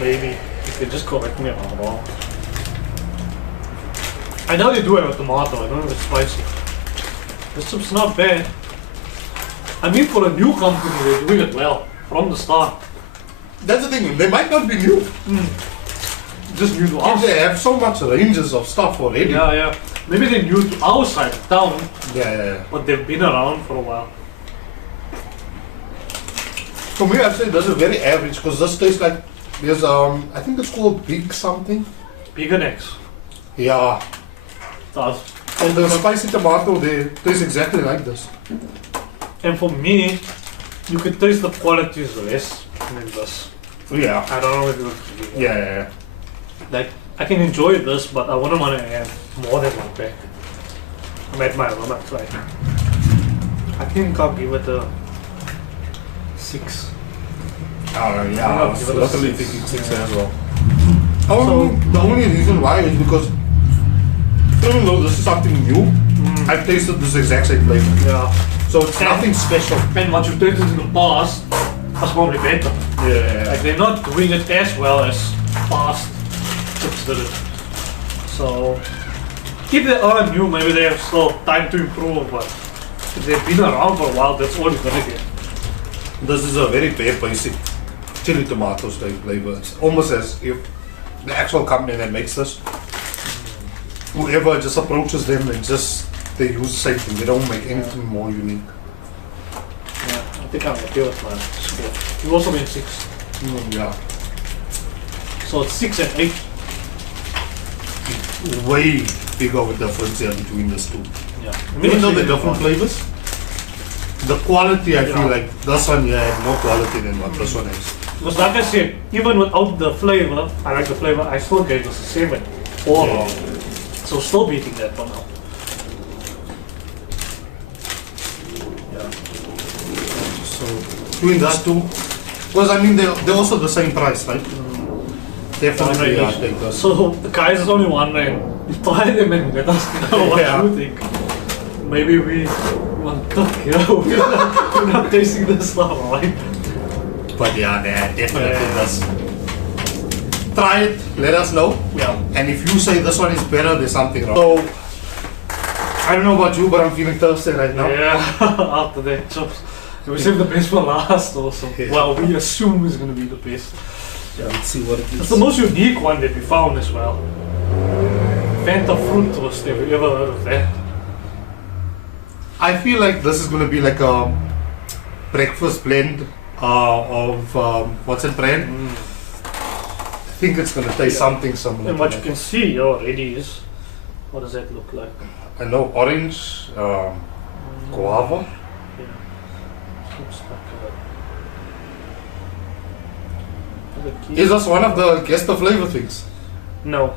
Maybe. You can just correct me if I'm wrong. I know they do have a tomato, I don't know if it's spicy. This soup's not bad. I mean, for a new company, they're doing it well. From the start. That's the thing, they might not be new. Just new to And us. they have so much ranges of stuff already. Yeah, yeah. Maybe they're new to our side of town, Yeah. but they've been around for a while. For me, I'd say this is very average because this tastes like there's I think it's called Big something. Bigger necks. Yeah. Does. And the spicy tomato they taste exactly like this. And for me, you can taste the quality is less than this. Yeah. I don't know if you Yeah. like I can enjoy this, but I wouldn't want to have more than one pack. I'm at my limit, right? I think I'll give it a 6. Yeah, I was give it a totally 6. thinking 6 as well. The only reason why is because even though this is something new, I've tasted this exact same flavor. Yeah. So it's nothing special. And what you've tasted in the past was probably better. Yeah. Like they're not doing it as well as past chips did it. So if they are new, maybe they have still time to improve, but if they've been around for a while, that's all you're gonna get. This is a very bare basic chili tomato style flavor. It's almost as if the actual company that makes this, whoever just approaches them and just they use the same thing. They don't make anything more unique. Yeah, I think I'm happy with my score. You also made 6. Yeah. So it's 6 and 8. Way big of a difference here between these two. Yeah. Even though they're different flavors, the quality I feel Yeah. like this one here has more quality than what this one has. Because like I said, even without the flavor, I like the flavor, I still gave this a 7. Overall. So still beating that for now. Yeah. So between those two, because I mean they're also the same price, right? Definitely, I take this. So the guys, it's only one name. You try them and let us know what Yeah. you think. Maybe we want to, we're not tasting this now, right? But yeah, they're definitely Yeah. this. Try it, let us know. Yeah. And if you say this one is better, there's something wrong. So I don't know about you, but I'm feeling thirsty right now. Yeah, after that chops. We saved the best for last also. Yeah. Well, we assume it's going to be the best. Yeah, let's see what it It's is. the most unique one that we found as well. Fanta fruit toast, have you ever heard of that? I feel like this is going to be like a breakfast blend of what's that brand? I think it's going to taste something similar. And to what you that. can see here already is, what does that look like? I know orange, guava. Yeah. Looks like Is this one of the guess the flavor things? No.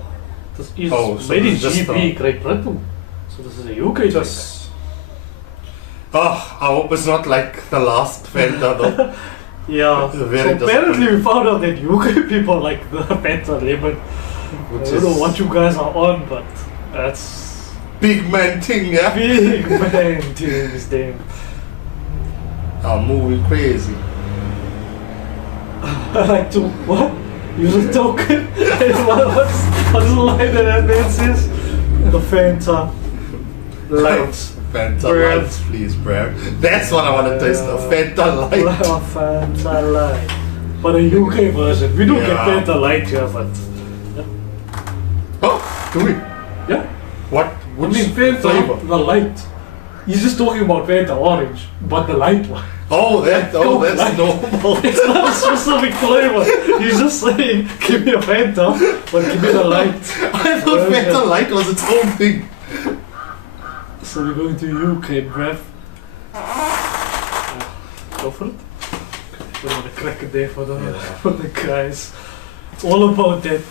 This is Oh, so made in this is just, GB, Great Britain. So this is a UK drink. Just. Oh, I hope it's not like the last Fanta though. Yeah. Very So apparently we found out that UK people like the Fanta lemon. Which I don't know is what you guys are on, but that's big man thing, yeah? big man things, damn. I'm moving crazy. I like to what? Use a token? What's the line that man says? The Fanta lights. Fanta Bruh. lights, please, bro. That's what I want to taste, the Fanta light. Fanta light. But a UK version. We don't get Yeah. Fanta light here, but Oh, do we? yeah. What? I Which mean Fanta, flavor? the light. He's just talking about Fanta orange, but the light one. Oh, that's Light. normal. It's not a specific flavor. He's just saying, give me a Fanta, but give me the light. I thought Fanta light was its own thing. So we're going to UK, bruv. Go for it. We're gonna crack it there for the guys. It's all about that.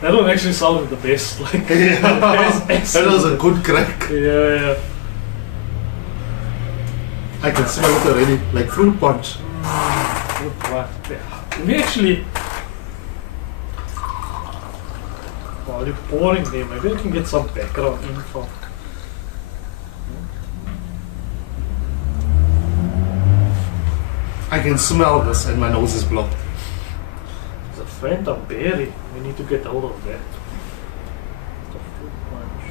That one actually sounded the best. Like Yeah. that That was a good crack. Yeah. I can smell it already, like fruit punch. Good one. Yeah. We actually. Wow. while you're pouring them, maybe I can get some background info. I can smell this and my nose is blocked. It's a phantom berry. We need to get hold of that. The fruit punch.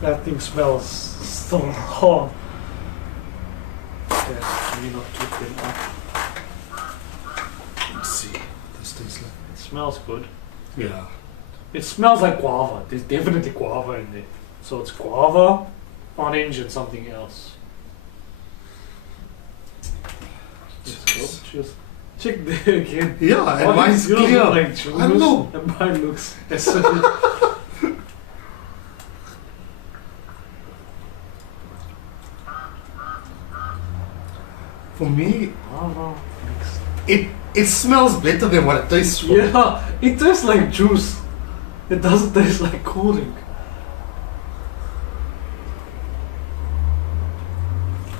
That thing smells so hot. Yeah, me not keep them up. Let's see what this tastes like. It smells good. Yeah. It smells like guava. There's definitely guava in there. So it's guava, orange, and something else. Cheers. Cheers. Check there again. Yeah, and mine's clear. Like juice, I don't know. And mine looks acidic. For me, Guava mixed. it smells better than what it tastes for. Yeah, it tastes like juice. It doesn't taste like cooling.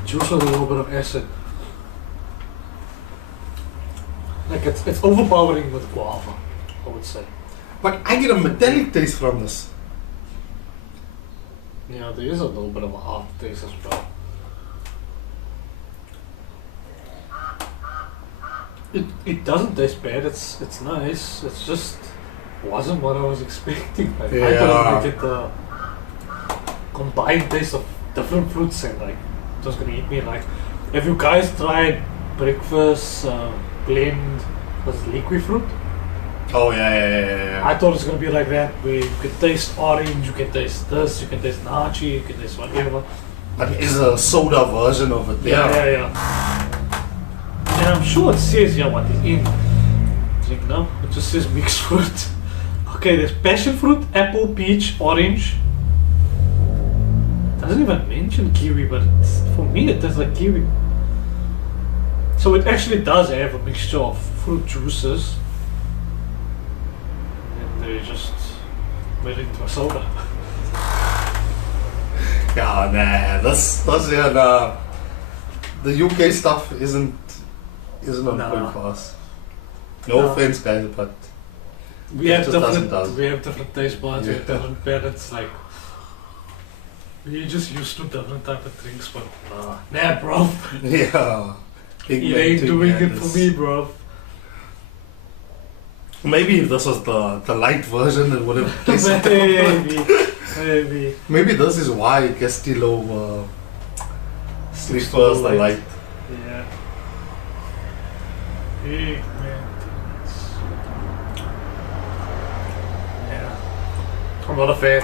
Juice with a little bit of acid. Like it's overpowering with guava, I would say. But I get a metallic taste from this. Yeah, there is a little bit of a hard taste as well. It doesn't taste bad. It's nice. It's just wasn't what I was expecting. Like, I thought I would get the combined taste of different fruits and like it was gonna eat me. Like, have you guys tried breakfast blend? Was it liquid fruit? Oh yeah. I thought it was gonna be like that, where you can taste orange, you can taste this, you can taste nachi, you can taste whatever. But it's a soda version of it. Yeah. And I'm sure it says here what is in. It's like, no, it just says mixed fruit. Okay, there's passion fruit, apple, peach, orange. Doesn't even mention kiwi, but for me it tastes like kiwi. So it actually does have a mixture of fruit juices. And they just made it into a soda. Yeah, nah. That's the UK stuff isn't on point for us. No offense, guys, but We have doesn't different taste buds, we have different palates, like we just used to different type of drinks, but nah bro. yeah. Big It man ain't thing, doing man. it for me, bro. Maybe if this was the light version, it would have tasted Maybe. Maybe this is why Castillo prefers the light. Yeah. Big man things. Yeah. I'm not a fan.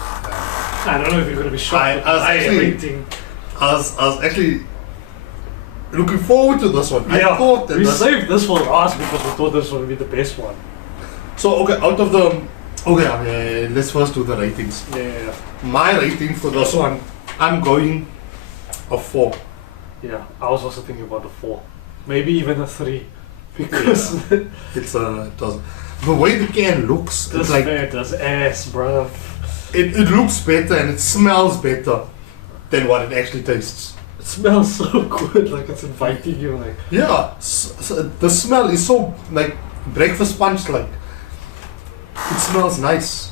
I don't know if you're gonna be shocked by everything. I was actually looking forward to this one. Yeah, I thought that we saved this for last because we thought this would be the best one. So okay, out of the let's first do the ratings. Yeah. My rating for this one, I'm going a 4. Yeah, I was also thinking about a 4. Maybe even a 3. Because it doesn't. The way the can looks, this it's like man does ass, bro. it looks better and it smells better than what it actually tastes. It smells so good, like it's inviting you, like. Yeah, the smell is so like breakfast punch like. It smells nice,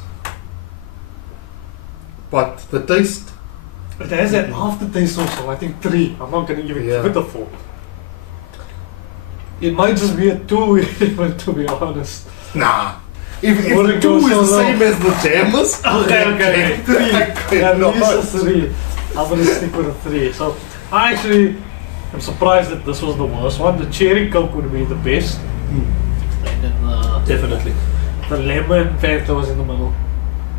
but the taste. It has that aftertaste also. I think 3. I'm not gonna even give it a 4. It might just be a 2, even to be honest. Nah. If the 2 go is so the low. same as the jammers, Okay. 3. At no. least a 3. I'm gonna stick with a 3. So I actually am surprised that this was the worst one. The cherry coke would be the best, and then Definitely. the lemon Fanta was in the middle.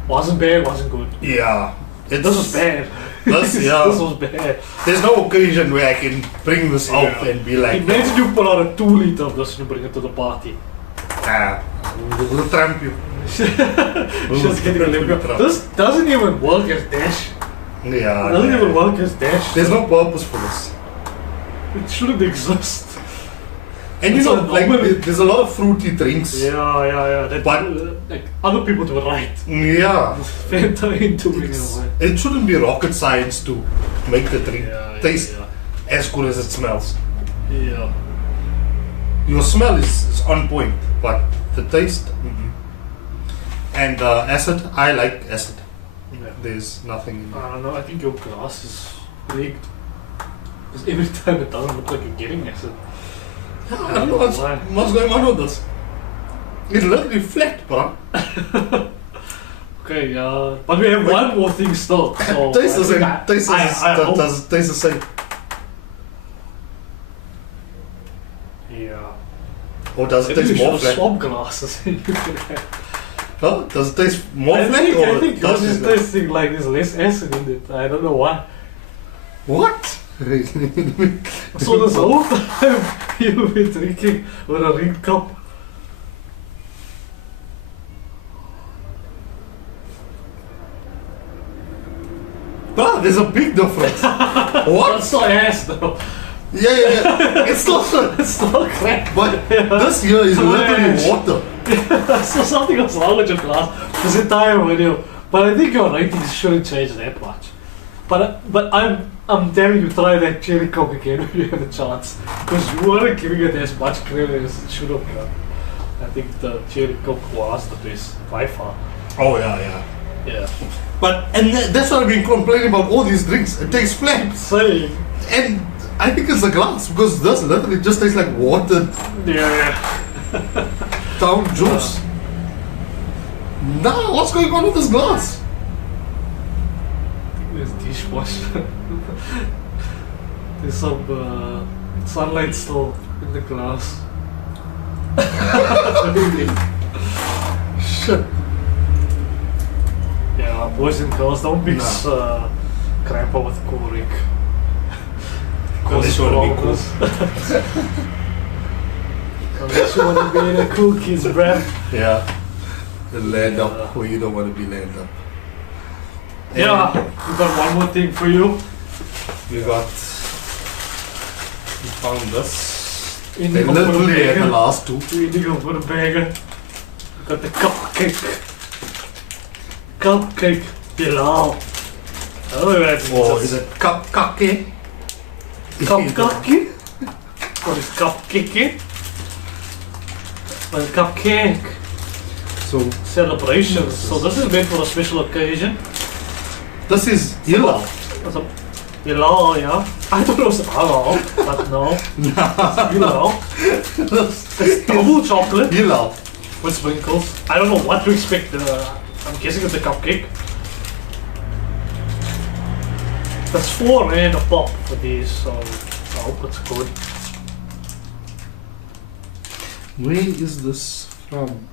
Wasn't bad, wasn't good. Yeah. This was bad. This was bad. There's no occasion where I can bring this out and be like, Imagine you pull out a 2 liter of this and you bring it to the party. we'll tramp you. Just getting a little bit. This doesn't even work as dash. Yeah. It doesn't even work as dash. There's no purpose for this. It shouldn't exist. And you It's know, a like, normal- there's a lot of fruity drinks. Yeah. That, But- like other people do it right. Yeah. Fanta ain't doing it right. It shouldn't be rocket science to make the drink Yeah, taste as good as it smells. Yeah. your smell is on point, but the taste. And acid, I like acid. Yeah. There's nothing in I there. don't know, I think your glass is rigged. Because every time it doesn't look like you're getting acid. I don't know what's going on with this. It's literally flat, bro. Okay, but we have one more thing still. So Tastes the same. I hope- Does it taste the same? Yeah. Or does it Maybe taste we more should have flat? swap glasses. You could have- Huh? Does it taste more I flat think, or I think yours does is it? tasting like there's less acid in it. I don't know why. What? So this whole time you've been drinking with a ring cup. Bruh, there's a big difference. What? That's so ass though. Yeah. It's still It's still crap. but this here is literally water. So something was wrong with your glass this entire video. But I think your ratings shouldn't change that much. But I'm telling you, try that cherry coke again if you have a chance. Because you weren't giving it as much credit as it should have got. I think the cherry coke was the best by far. Oh yeah. Yeah. But that's why I've been complaining about all these drinks. It tastes flat. Same. And I think it's the glass because this literally just tastes like watered Yeah. down juice. Nah, what's going on with this glass? There's dishwasher. There's some sunlight still in the glass. Shit. Yeah, boys and girls, don't mix Grandpa with Korik. Unless you wanna be cool. Unless you want to be in a cool kid's brand. Yeah. The land up where you don't want to be land up. Yeah, we got one more thing for you. We found this. They Indigo for a literally had the bagger. last two. Indigo for a bagger. We got the cupcake. Cupcake Bilal. Oh, that Or is it cupcake? Cupcake? Or is cupcake? Well, cupcake. So Celebrations. So this is meant for a special occasion. this is yellow. What's up? Bilal, yeah. I thought it was halal, but no. It's Bilal. It's double chocolate Yellow. with sprinkles. I don't know what to expect. I'm guessing it's a cupcake. That's $4 a pop for these, so I hope it's good. Where is this from?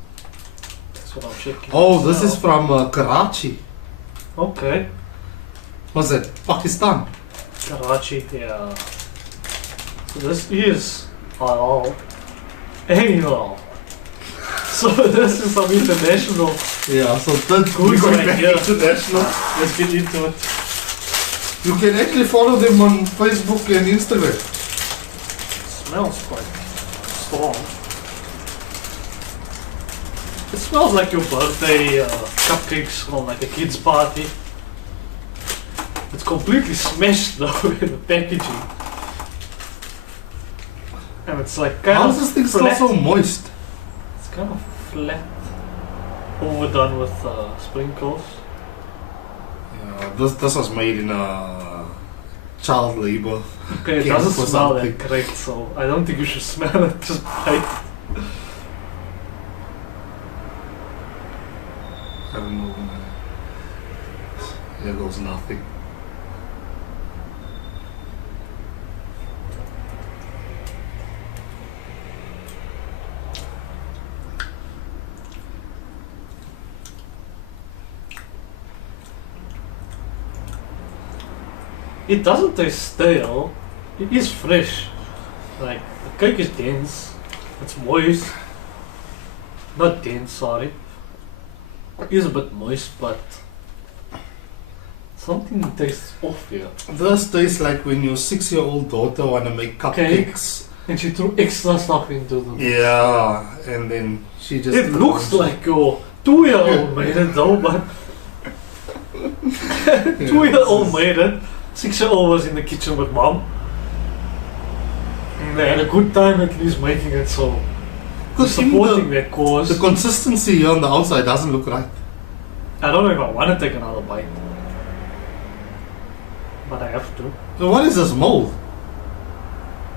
That's what I'm checking. Oh, this now. is from Karachi. Okay. What's that? Pakistan. Karachi, yeah. So this is halal and halal. So this is some international. Yeah, so that's Good we're going right back here. international. Let's get into it. You can actually follow them on Facebook and Instagram. Smells quite strong. It smells like your birthday cupcakes from like a kid's party. It's completely smashed though in the packaging. And it's like kind How of is this thing still flat. so moist? It's kind of flat. Overdone with sprinkles. Yeah, this was made in child labor. Okay, it Camp doesn't or smell that something. great, so I don't think you should smell it, just bite. I don't know. There goes nothing. It doesn't taste stale, it is fresh. Like, the cake is dense, it's moist. Not dense, sorry. It is a bit moist, but something tastes off here. This tastes like when your 6-year-old daughter wanna make cupcakes. And she threw extra stuff into them. Yeah, and then she just. It looks like your 2-year-old made it though, but 2-year-old made it. 6-year-old was in the kitchen with mom. they had a good time at least making it, so supporting their cause. The consistency here on the outside doesn't look right. I don't know if I want to take another bite, but I have to. So what is this mold?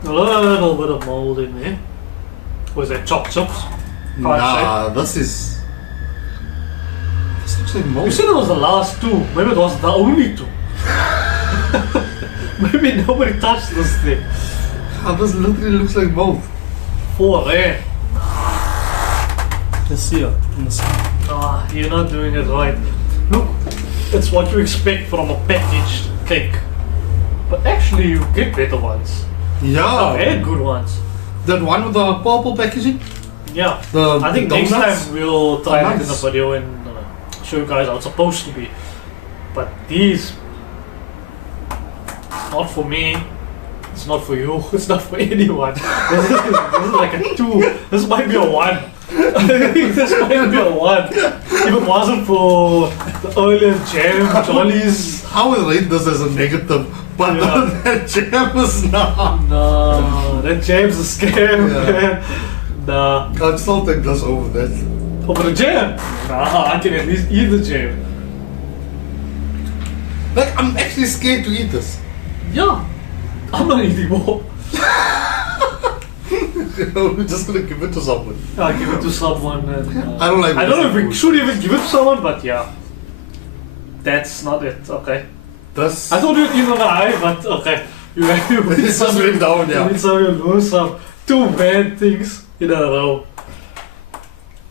A little bit of mold in there. Was that chopped chips? Nah, this looks like mold. You said it was the last two. Maybe it was the only two. Maybe nobody touched this thing. This literally looks like mold. 4, eh? Let's see it. Nah, you're not doing it right. Look, it's what you expect from a packaged cake. But actually, you get better ones. Yeah. I've had good ones. That one with the purple packaging? Yeah. The I think next donuts? time we'll try it in Nice. a video and show you guys how it's supposed to be. But these, it's not for me. It's not for you. It's not for anyone. This is like a 2. This might be a 1. I think this might be a 1. If it wasn't for the earlier jam, Jollies. I would rate this as a negative, but Yeah. that jam is not. No, that jam's a scam, Yeah. man. Nah. I'd still take this over that. Over the jam? Nah, I can at least eat the jam. Like, I'm actually scared to eat this. Yeah. I'm not eating more. We're just gonna give it to someone. I'll give it to someone and... I don't like I don't know if we food. should even give it to someone, but yeah. That's not it, okay. This. I thought you'd eat on the high, but okay. You It's just went down, yeah. You need some, you lose some. 2 bad things in a row.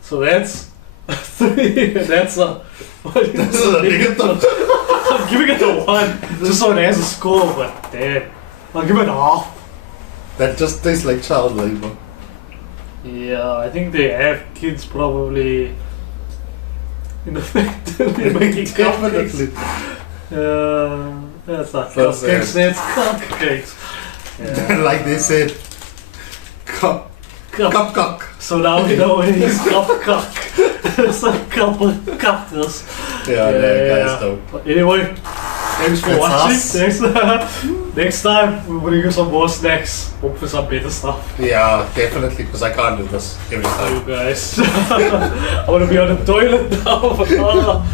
So that's 3, and that's a... This is a negative. I'm giving it a 1, just so it has a score, but damn. I'll give it half. That just tastes like child labor. Yeah, I think they have kids probably in the factory making cupcakes. Definitely. That's not That's cupcakes, it. that's cupcakes. Yeah. Like they said, cup. Cup. So now we know it is cup. It's a couple of cupcakes. Yeah, that guy's dope. But anyway, thanks for That's watching. us. Thanks. Next time we'll bring you some more snacks. Hope for some better stuff. Yeah, definitely, because I can't do this every For time. you guys. I want to be on the toilet now.